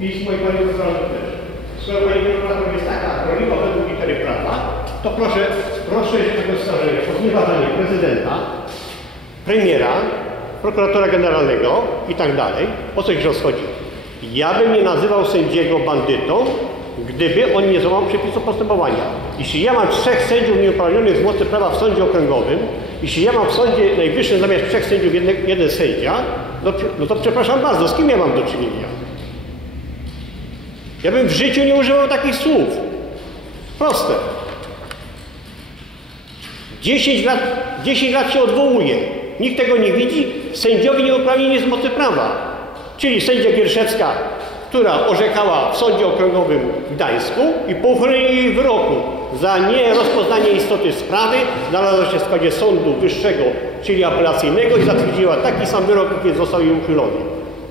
pismo i pani prokurator też. Skoro pani prokurator jest taka rolniwa według litery prawa, to proszę, proszę tego starzenia o znieważenie prezydenta, premiera, prokuratora generalnego i tak dalej. O coś rozchodzi. Ja bym nie nazywał sędziego bandytą, gdyby on nie złamał przepisów postępowania. Jeśli ja mam trzech sędziów nieuprawnionych z mocy prawa w sądzie okręgowym, jeśli ja mam w sądzie najwyższym zamiast trzech sędziów jeden, jeden sędzia, no, no to przepraszam bardzo, z kim ja mam do czynienia? Ja bym w życiu nie używał takich słów. Proste. 10 lat, 10 lat się odwołuje. Nikt tego nie widzi. Sędziowie nieuprawnieni z mocy prawa. Czyli sędzia Gierszewska, która orzekała w sądzie okręgowym w Gdańsku i po uchyleniu jej wyroku za nierozpoznanie istoty sprawy znalazła się w składzie sądu wyższego, czyli apelacyjnego i zatwierdziła taki sam wyrok, jaki został jej uchylony.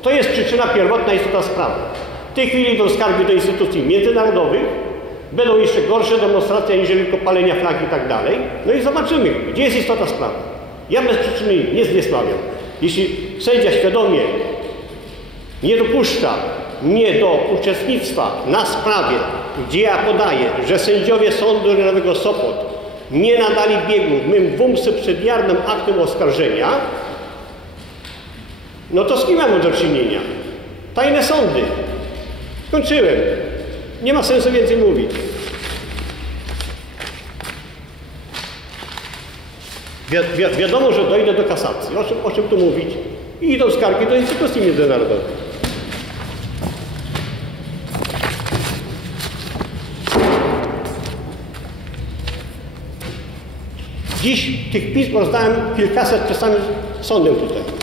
To jest przyczyna pierwotna istota sprawy. W tej chwili do skargi do instytucji międzynarodowych będą jeszcze gorsze demonstracje, aniżeli tylko palenia flag i tak dalej. No i zobaczymy, gdzie jest istota sprawy. Ja bez przyczyny nie zniesławiam. Jeśli sędzia świadomie nie dopuszcza mnie do uczestnictwa na sprawie, gdzie ja podaję, że sędziowie Sądu Rejonowego Sopot nie nadali biegu mym dwóm subsydiarnym aktem oskarżenia, no to z kim mam do czynienia? Tajne sądy. Skończyłem. Nie ma sensu więcej mówić. Wi wi wiadomo, że dojdę do kasacji. O czym, o czym tu mówić? I idą skargi do instytucji międzynarodowych. Dziś tych pism rozdałem kilkaset samym sądem tutaj.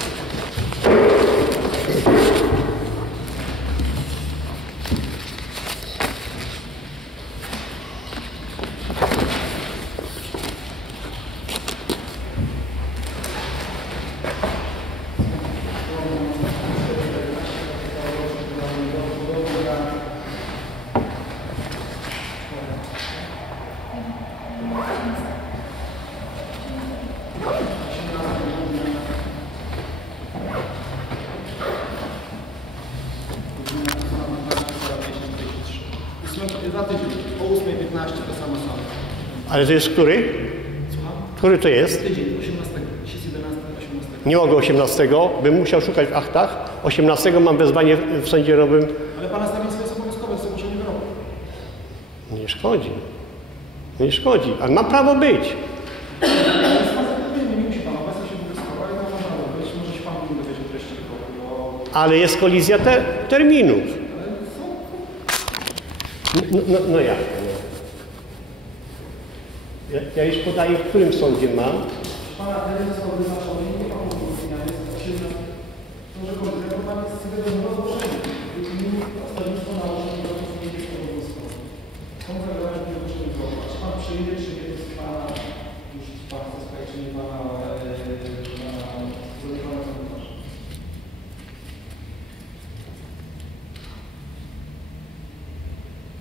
8.15 to samo samo. Ale to jest który? Który to jest? Tydzień, 18, dzisiaj jest 11, 18. Nie mogę 18, bym musiał szukać w aktach. 18 mam wezwanie w sądzie nowym. Ale pana stanowisko jest obowiązkowe, to jest ogłoszenie wyroku. Nie szkodzi. Nie szkodzi, ale. Nie, nie ma prawo być. Ale jest kolizja te, terminów. No, no, no jak? Ja, ja już podaję, w którym sądzie mam. Pana wyznaczony nie ma powódzenia, jest 18. To, że kolega pan jest sobie do rozłożenia. Stanowisko nałożenie do nie jest obowiązkowe. Są zagadania do ogłoszenia wyroku. A czy pan przyjdzie, czy nie, to jest pana już pan chce słuchać, czy nie pana na zadowolenia komentarza.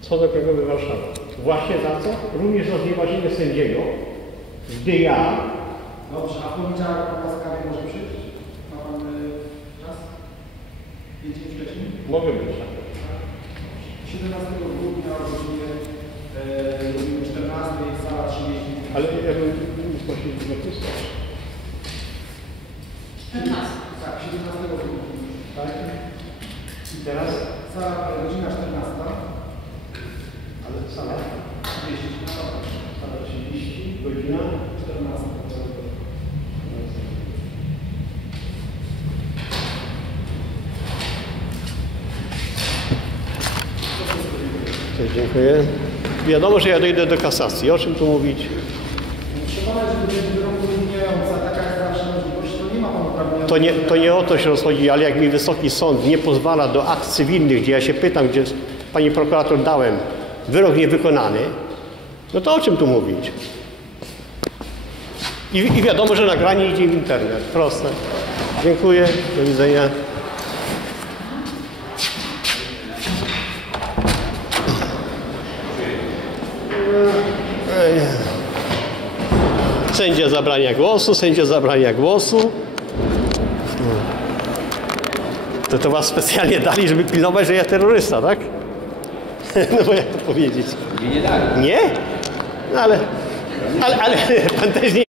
Sąd Okręgowy Warszawa. Właśnie za co? Również za znieważenie sędziego, gdy ja Dobrze, a w poniedziałek pan łaskawie może przyjść? Ma pan y, czas? Pięć dni wcześniej? mogę być. 17 grudnia o godzinie e, godzinie 14, sala 30. Ale ja bym prosił napisać. 14. Tak, 17 grudnia. Tak? I teraz? Sala e, godzina 14. Ale sala 30. Sala 30, godzina 14. Cześć, dziękuję. Wiadomo, że ja dojdę do kasacji. O czym tu mówić? Trzeba, żeby będzie wyroku zmieniająca, taka jest dalsza możliwość, to nie ma pan uprawnienia. To nie, to nie o to się rozchodzi, ale jak mi Wysoki Sąd nie pozwala do akt cywilnych, gdzie ja się pytam, gdzie pani prokurator dałem wyrok niewykonany, no to o czym tu mówić? I, I wiadomo, że nagranie idzie w internet. Proste. Dziękuję. Do widzenia. Sędzia zabrania głosu, sędzia zabrania głosu. To to was specjalnie dali, żeby pilnować, że ja terrorysta, tak? No bo jak to powiedzieć? Nie, dali. Nie? No ale, ale, ale pan też nie